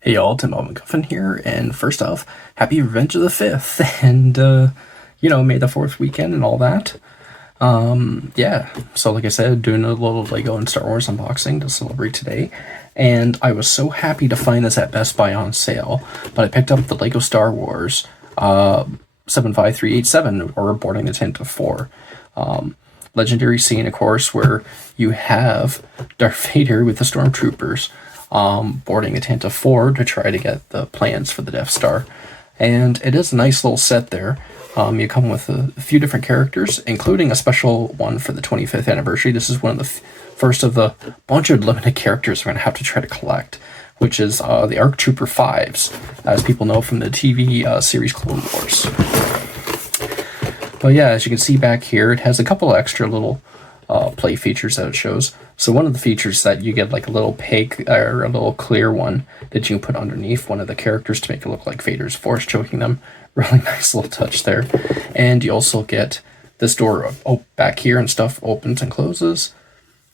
Hey y'all, Tim McGuffin here, and first off, happy Revenge of the 5th, and, May the 4th weekend and all that. Yeah, so like I said, doing a little Lego and Star Wars unboxing to celebrate today, and I was so happy to find this at Best Buy on sale, but I picked up the Lego Star Wars, 75387, or Boarding the Tantive 4. Legendary scene, of course, where you have Darth Vader with the stormtroopers boarding a Tantive 4 to try to get the plans for the Death Star. And it is a nice little set there. You come with a few different characters, including a special one for the 25th anniversary. This is one of the first of the bunch of limited characters we're going to have to try to collect, which is the ARC Trooper 5s, as people know from the TV series Clone Wars. But yeah, as you can see back here, it has a couple extra little play features that it shows. So one of the features that you get like a little peg or a little clear one that you can put underneath one of the characters to make it look like Vader's force choking them. Really nice little touch there. And you also get this door back here and stuff opens and closes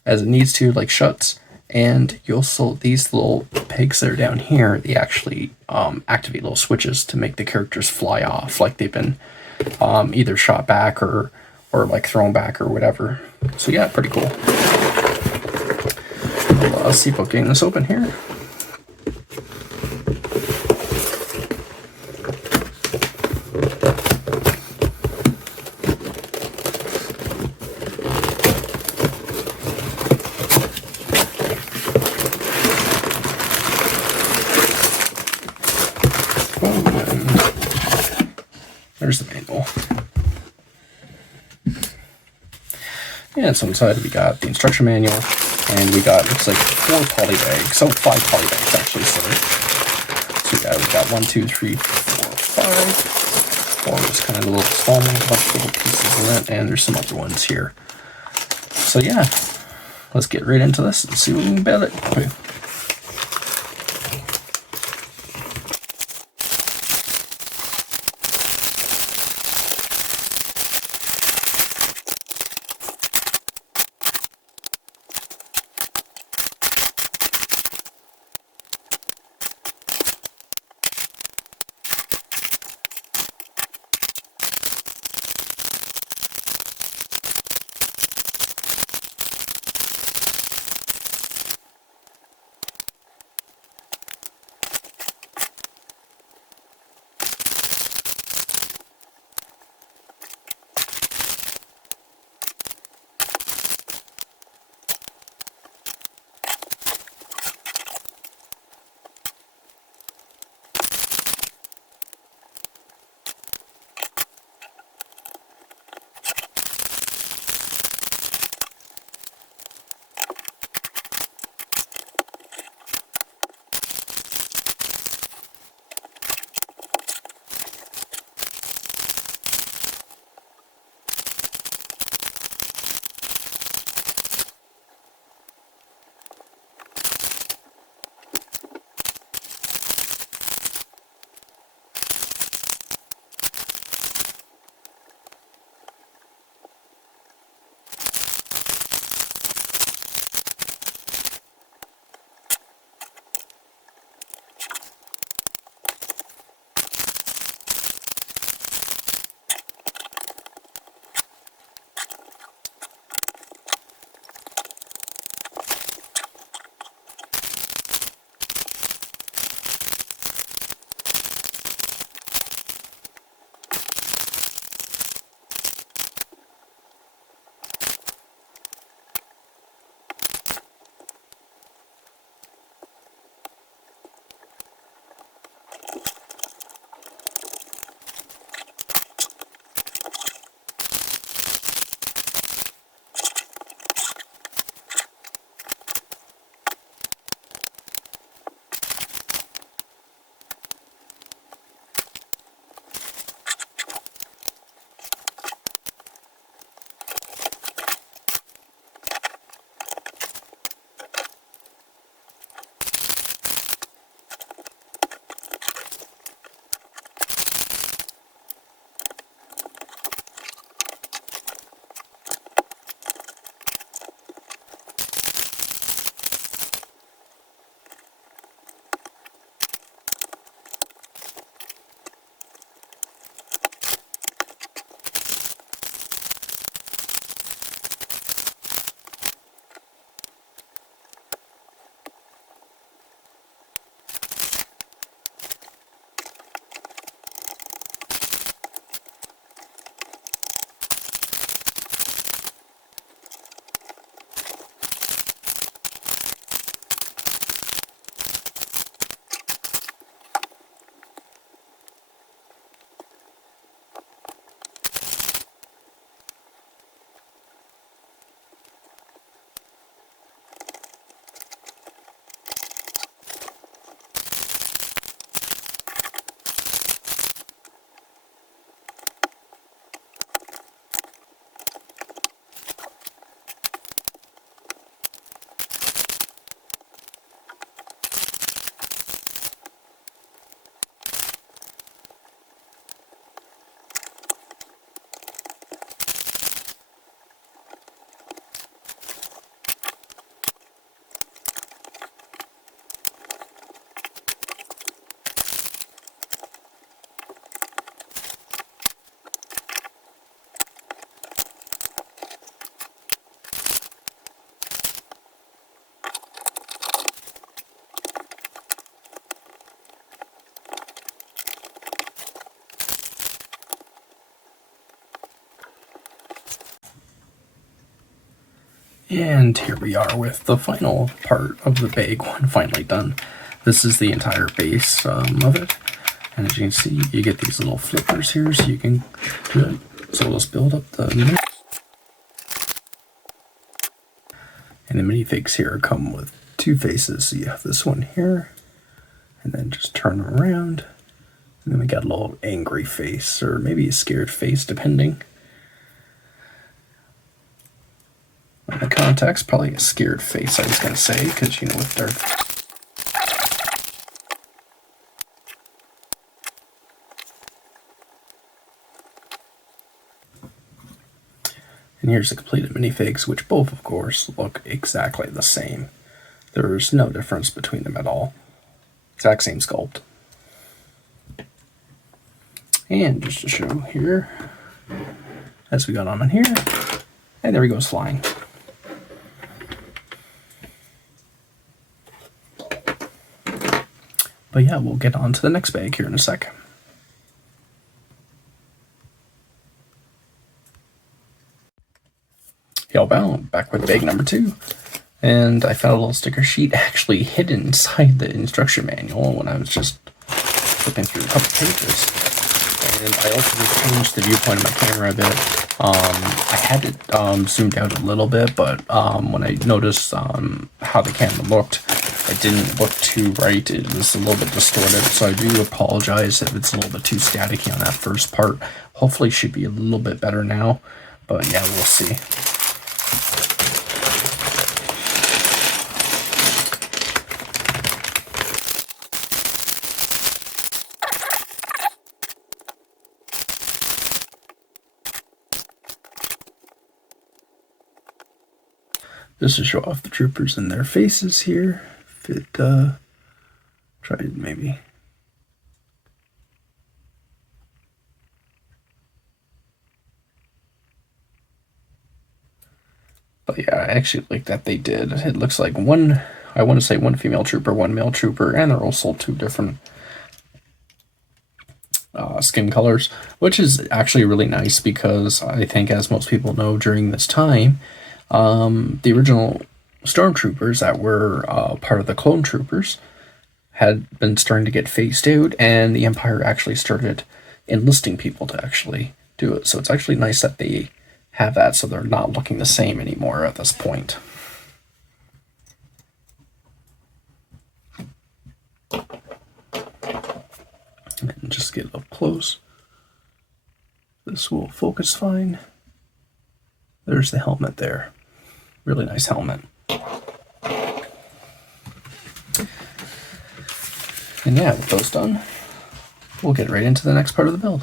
as it needs to, like shuts. And you also, these little pegs that are down here, they actually activate little switches to make the characters fly off like they've been either shot back or like thrown back or whatever. So yeah, pretty cool. Let's see about getting this open here. There's the manual. And so inside we got the instruction manual, and we got, looks like 4 poly bags, so 5 poly bags actually, sorry. So yeah, we got 1, 2, 3, 4, 5. 4 is kind of a little small one, a bunch of little pieces in it, and there's some other ones here. So yeah, let's get right into this and see what we can build it. Okay. And here we are with the final part of the bag one finally done. This is the entire base of it. And as you can see, you get these little flippers here so you can do it. So let's build up the mini. And the minifigs here come with two faces. So you have this one here, and then just turn them around. And then we got a little angry face, or maybe a scared face, depending. On the context, probably a scared face, I was going to say, because, you know, with Darth. And here's the completed minifigs, which both, of course, look exactly the same. There's no difference between them at all. Exact same sculpt. And just to show here, as we got on in here, and there he goes flying. But yeah, we'll get on to the next bag here in a sec. Yo, bound, back with bag number 2. And I found a little sticker sheet actually hidden inside the instruction manual when I was just flipping through a couple pages. And I also just changed the viewpoint of my camera a bit. I had it zoomed out a little bit, but when I noticed how the camera looked, it didn't look too right. It was a little bit distorted, so I do apologize if it's a little bit too staticky on that first part. Hopefully it should be a little bit better now, but yeah, we'll see. Just to show off the troopers and their faces here. If it, try it maybe. But yeah, I actually like that they did. It looks like one, I want to say one female trooper, one male trooper, and they're also 2 different skin colors, which is actually really nice because I think, as most people know, during this time, the original stormtroopers that were part of the clone troopers had been starting to get phased out, and the Empire actually started enlisting people to actually do it. So it's actually nice that they have that, so they're not looking the same anymore at this point. And just get up close. This will focus fine. There's the helmet there. Really nice helmet. And yeah, with those done, we'll get right into the next part of the build.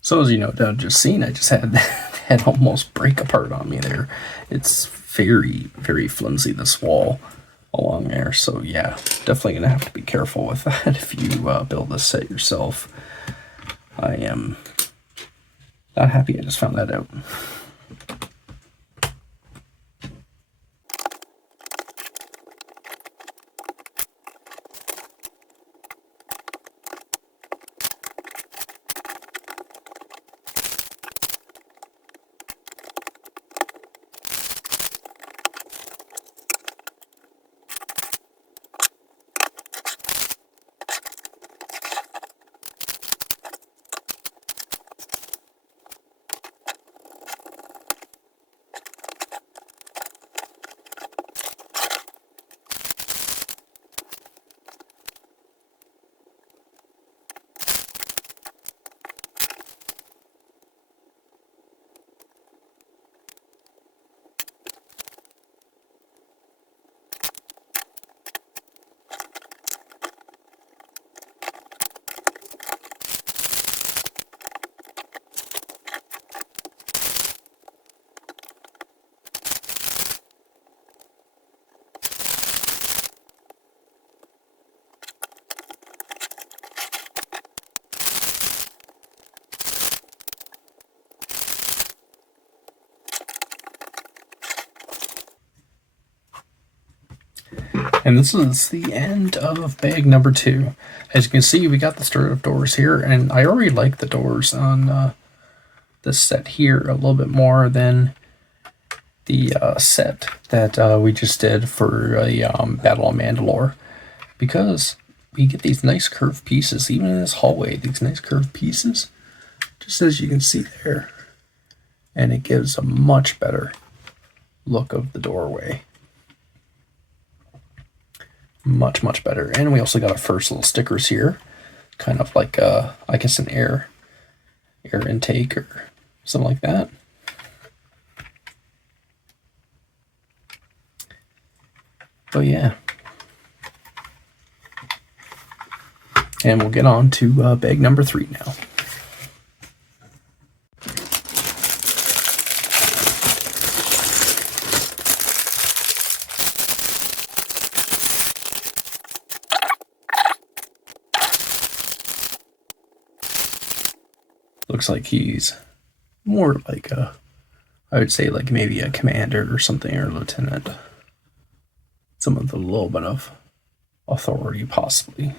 So as you know, just seen, I just had had almost break apart on me there. It's very, very flimsy, this wall along there. So yeah, definitely gonna have to be careful with that if you build this set yourself. I am not happy I just found that out. And this is the end of bag number 2. As you can see, we got the start of doors here, and I already like the doors on this set here a little bit more than the set that we just did for Battle on Mandalore, because we get these nice curved pieces, even in this hallway, these nice curved pieces, just as you can see there. And it gives a much better look of the doorway. Much, much better. And we also got our first little stickers here, kind of like I guess an air intake or something like that. But yeah, and we'll get on to bag number 3 now. Looks like he's more like I would say like maybe a commander or something, or a lieutenant. Some of a little bit of authority, possibly.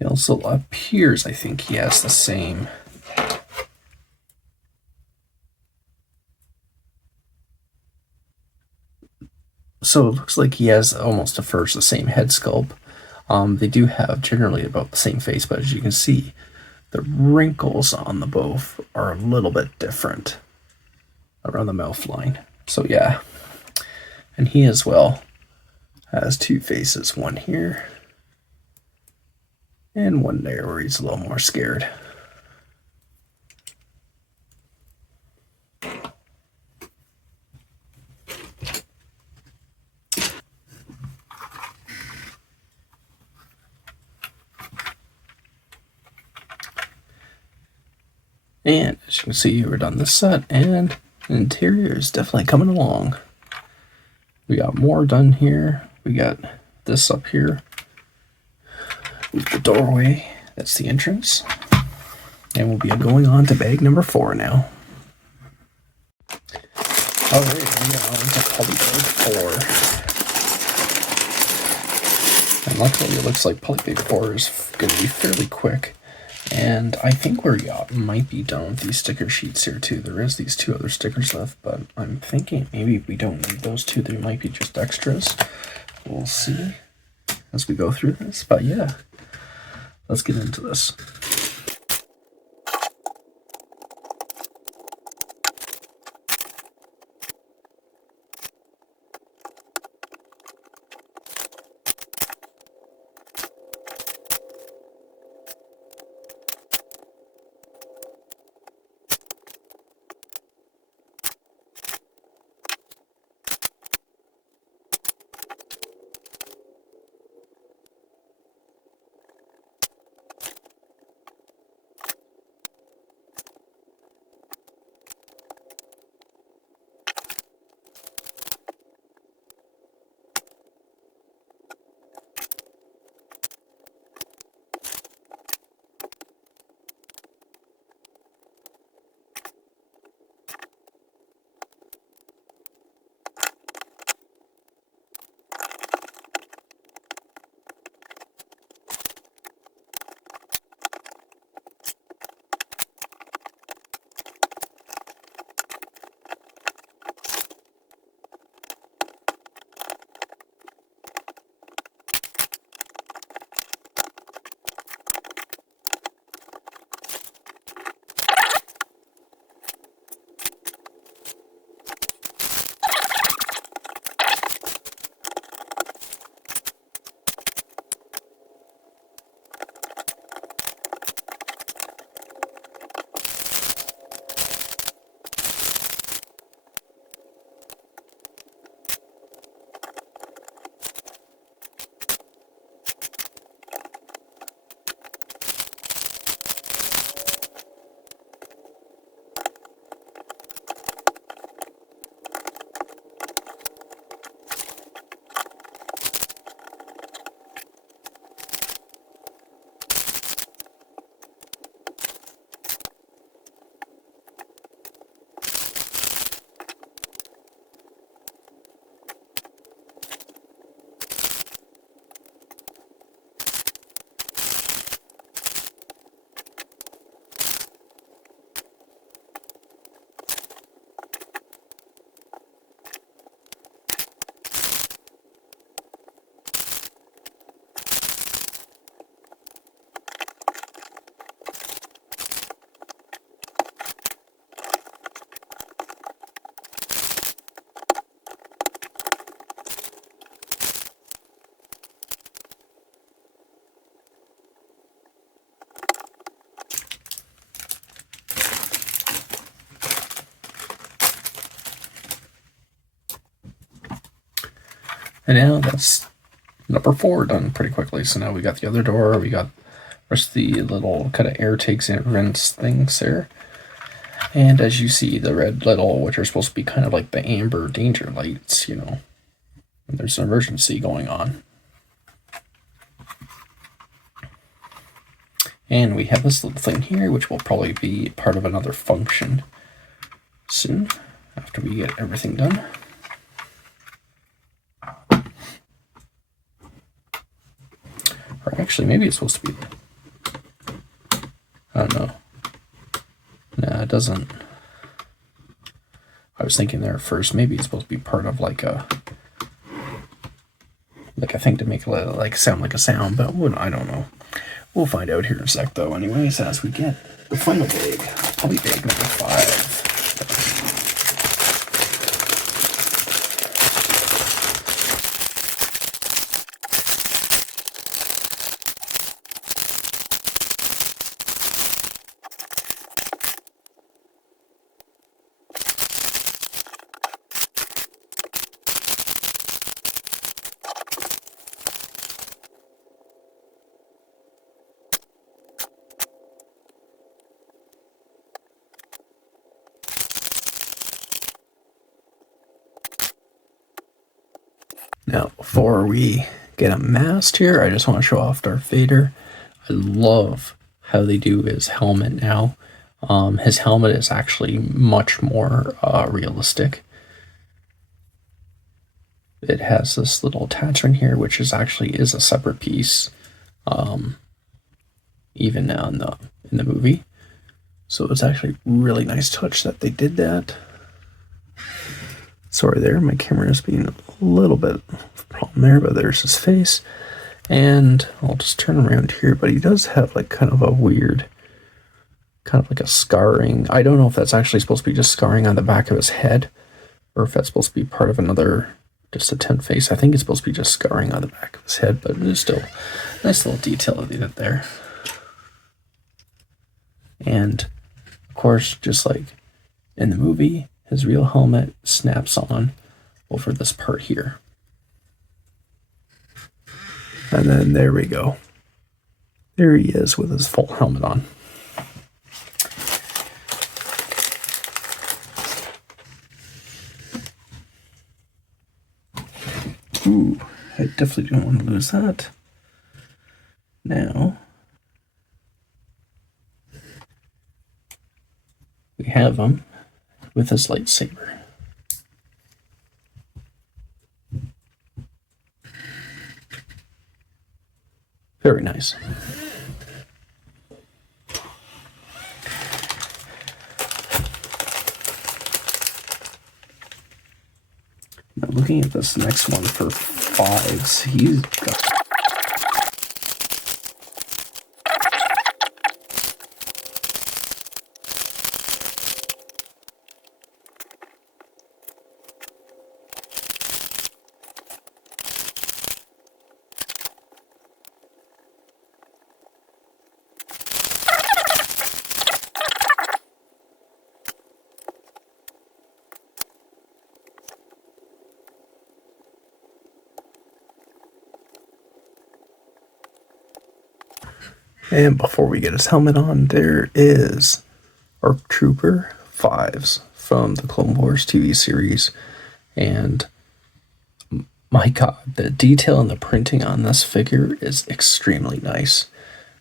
It also appears, I think he has the same. So it looks like he has almost the same head sculpt. They do have generally about the same face, but as you can see, the wrinkles on the both are a little bit different around the mouth line. So yeah, and he as well has 2 faces, one here and one there where he's a little more scared. And as you can see, we're done this set, and the interior is definitely coming along. We got more done here. We got this up here with the doorway. That's the entrance. And we'll be going on to bag number 4 now. Alright, we are on to polybag 4. And luckily it looks like polybag 4 is going to be fairly quick. And I think we might be done with these sticker sheets here too. There is these 2 other stickers left, but I'm thinking maybe we don't need those 2. They might be just extras. We'll see as we go through this. But yeah, let's get into this. And now that's number 4 done pretty quickly. So now we got the other door, we got the rest of the little kind of air takes and vents things there. And as you see, the red little, which are supposed to be kind of like the amber danger lights, you know, when there's an emergency going on. And we have this little thing here, which will probably be part of another function soon, after we get everything done. Or actually, maybe it's supposed to be... I don't know. Nah, it doesn't. I was thinking there at first, maybe it's supposed to be part of like a thing to make it like sound like a sound, but I don't know. We'll find out here in a sec, though, anyways, as we get the final bag. Probably bag number 5. Now, before we get unmasked here, I just want to show off Darth Vader. I love how they do his helmet now. His helmet is actually much more realistic. It has this little attachment here, which is a separate piece, even now in the movie. So it's actually really nice touch that they did that. Sorry there, my camera is being a little bit of a problem there, but there's his face. And I'll just turn around here, but he does have like kind of a weird, kind of like a scarring. I don't know if that's actually supposed to be just scarring on the back of his head, or if that's supposed to be part of another, just a tent face. I think it's supposed to be just scarring on the back of his head, but it's still a nice little detail that they did there. And of course, just like in the movie, his real helmet snaps on over this part here. And then there we go. There he is with his full helmet on. Ooh, I definitely don't want to lose that. Now, we have him with his lightsaber. Very nice. Now looking at this next one for 5s, he's got... And before we get his helmet on, there is ARC Trooper 5s from the Clone Wars TV series. And my god, the detail and the printing on this figure is extremely nice.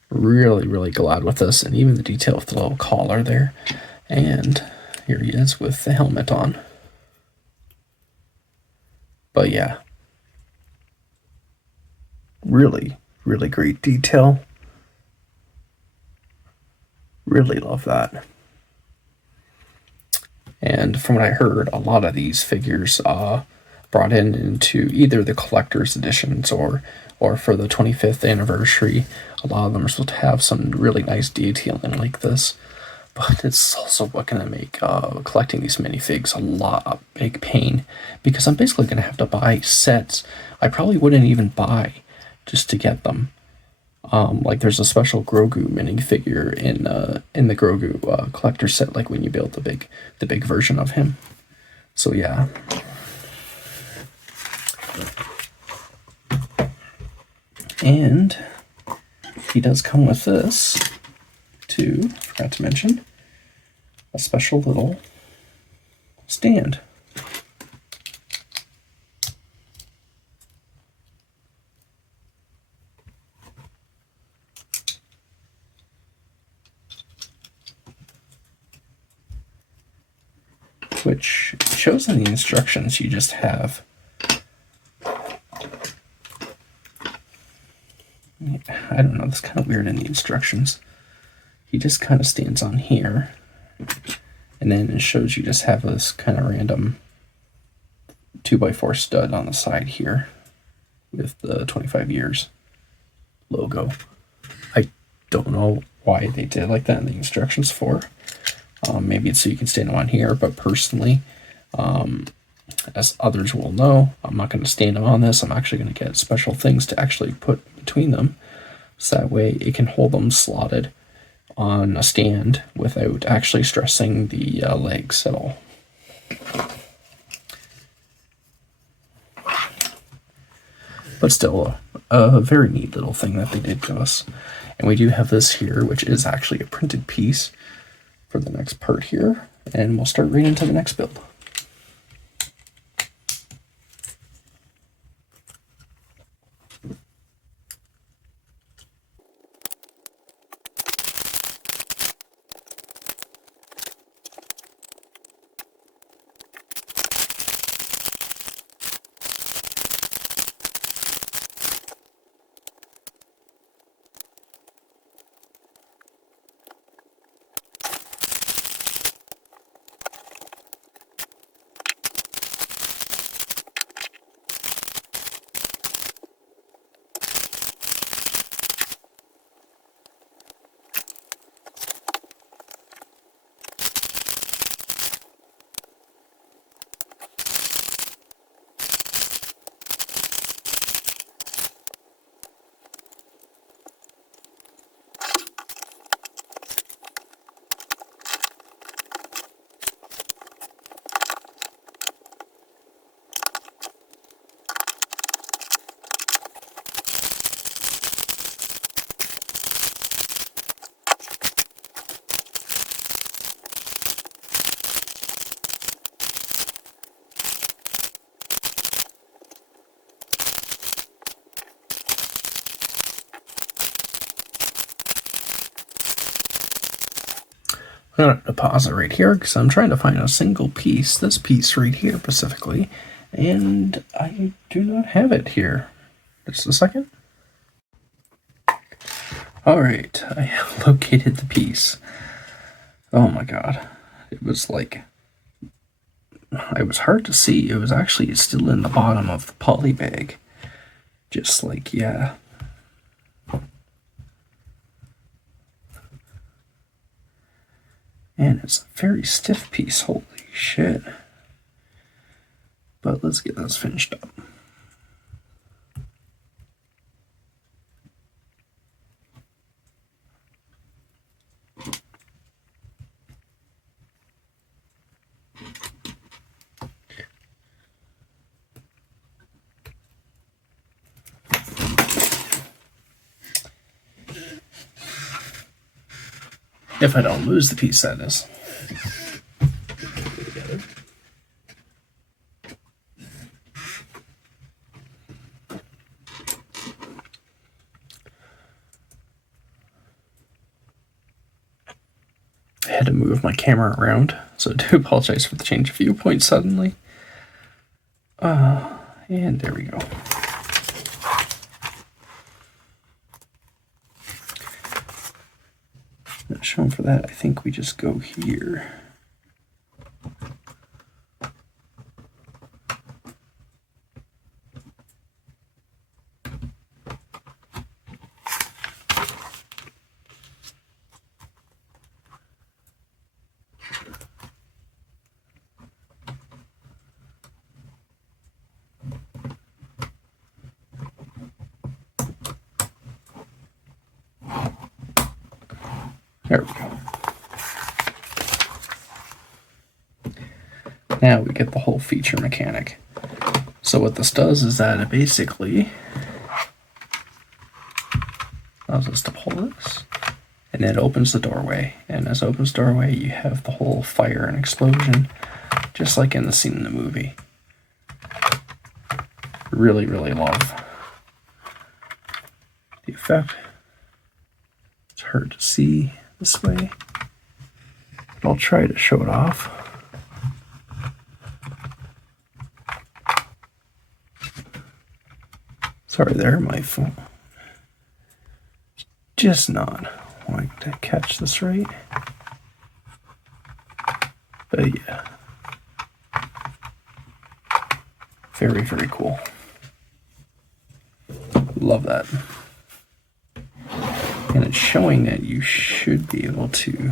Really, really glad with this, and even the detail of the little collar there. And here he is with the helmet on. But yeah, really, really great detail. Really love that. And from what I heard, a lot of these figures brought into either the collector's editions or for the 25th anniversary. A lot of them are supposed to have some really nice detailing like this. But it's also going to make collecting these minifigs a big pain, because I'm basically going to have to buy sets I probably wouldn't even buy just to get them. Like there's a special Grogu minifigure in the Grogu collector set, like when you build the big version of him. So yeah. And he does come with this, too, forgot to mention, a special little stand. Which shows in the instructions you just have, I don't know, that's kind of weird in the instructions. He just kind of stands on here, and then it shows you just have this kind of random 2x4 stud on the side here with the 25 years logo. I don't know why they did like that in the instructions for. Maybe it's so you can stand them on here, but personally, as others will know, I'm not going to stand them on this. I'm actually going to get special things to actually put between them, so that way it can hold them slotted on a stand without actually stressing the legs at all. But still, a very neat little thing that they did to us. And we do have this here, which is actually a printed piece for the next part here, and we'll start right into the next build. I'm going to pause it right here because I'm trying to find a single piece, this piece right here specifically, and I do not have it here. Just a second. Alright, I have located the piece. Oh my god. It was like, it was hard to see. It was actually still in the bottom of the poly bag. Just like, yeah. And it's a very stiff piece, holy shit. But let's get this finished up. If I don't lose the piece, that is. I had to move my camera around, so I do apologize for the change of viewpoint suddenly. And there we go. Not shown for that. I think we just go here. There we go. Now we get the whole feature mechanic. So what this does is that it basically allows us to pull this, and then it opens the doorway. And as it opens the doorway, you have the whole fire and explosion, just like in the scene in the movie. Really, really love the effect. It's hard to see this way, but I'll try to show it off. Sorry there, my phone. Just not wanting to catch this right. But yeah. Very, very cool. Love that. And it's showing that you should be able to,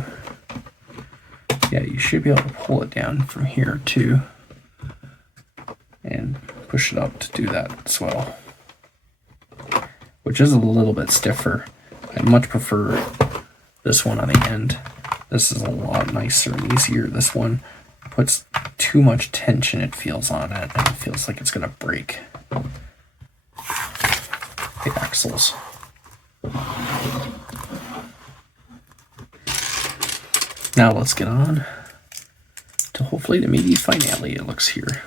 yeah, you should be able to pull it down from here too. And push it up to do that as well. Which is a little bit stiffer. I much prefer this one on the end. This is a lot nicer and easier. This one puts too much tension, it feels, on it, and it feels like it's gonna break the axles. Now let's get on to hopefully the meaty finale, it looks here.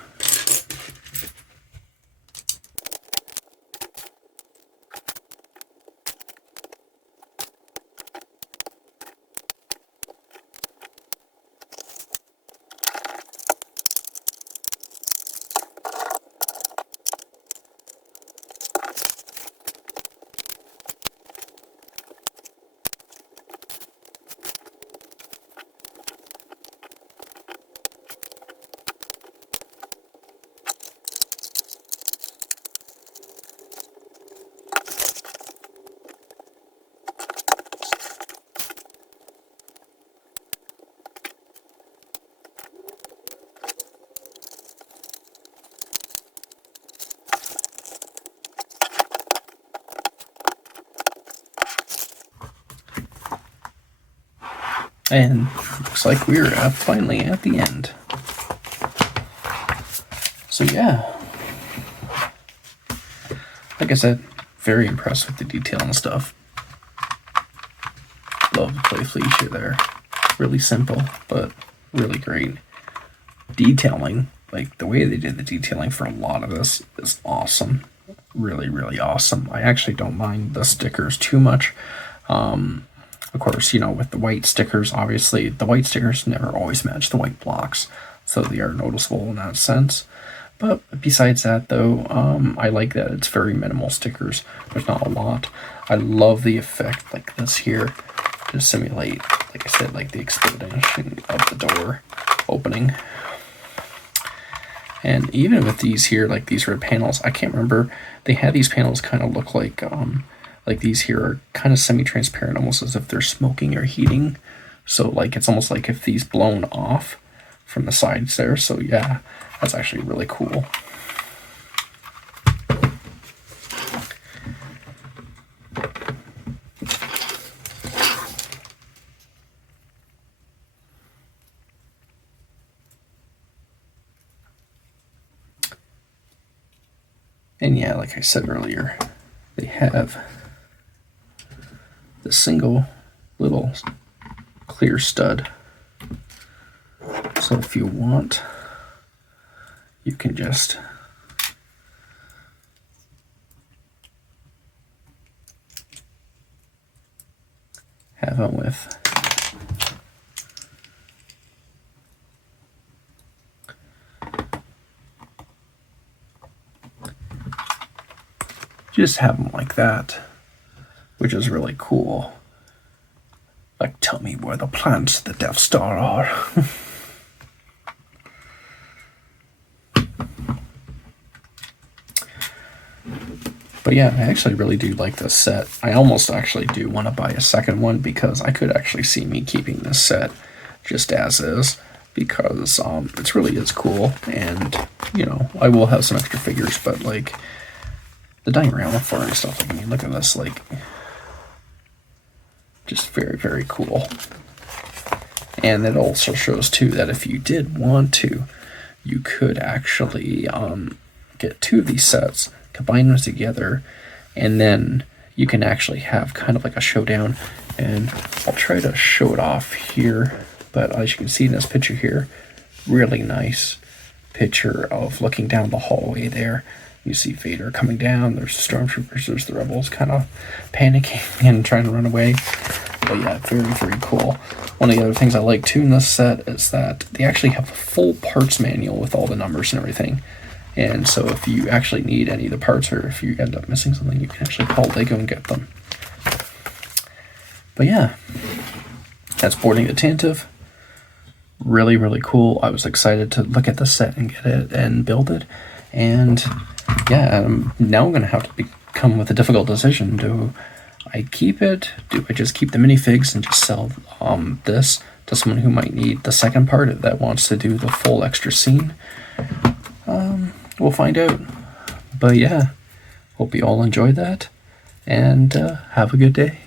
And looks like we're finally at the end. So yeah, like I said, very impressed with the detail and stuff. Love the play feature there. Really simple, but really great. Detailing, like the way they did the detailing for a lot of this is awesome. Really, really awesome. I actually don't mind the stickers too much. Of course, you know, with the white stickers, obviously, the white stickers never always match the white blocks, so they are noticeable in that sense. But besides that, though, I like that it's very minimal stickers. There's not a lot. I love the effect like this here to simulate, like I said, like the explosion of the door opening. And even with these here, like these red panels, I can't remember, they had these panels kind of look like these here are kind of semi-transparent, almost as if they're smoking or heating. So like it's almost like if these blown off from the sides there. So yeah, that's actually really cool. And yeah, like I said earlier, they have the single little clear stud. So if you want, you can just have them with just have them like that, which is really cool. Like, tell me where the plants of the Death Star are. But yeah, I actually really do like this set. I almost actually do want to buy a second one because I could actually see me keeping this set just as is, because it really is cool. And, you know, I will have some extra figures, but like the diorama for it and stuff, like, I mean, look at this, like, just very, very cool. And it also shows too that if you did want to, you could actually get two of these sets, combine them together, and then you can actually have kind of like a showdown. And I'll try to show it off here, but as you can see in this picture here, really nice picture of looking down the hallway there. You see Vader coming down, there's the stormtroopers, there's the rebels kind of panicking and trying to run away. But yeah, very, very cool. One of the other things I like too in this set is that they actually have a full parts manual with all the numbers and everything. And so if you actually need any of the parts, or if you end up missing something, you can actually call Lego and get them. But yeah, that's boarding the Tantive. Really, really cool. I was excited to look at the set and get it and build it. And yeah, now I'm going to have to come with a difficult decision. Do I keep it? Do I just keep the minifigs and just sell this to someone who might need the second part that wants to do the full extra scene? We'll find out. But yeah, hope you all enjoyed that, and have a good day.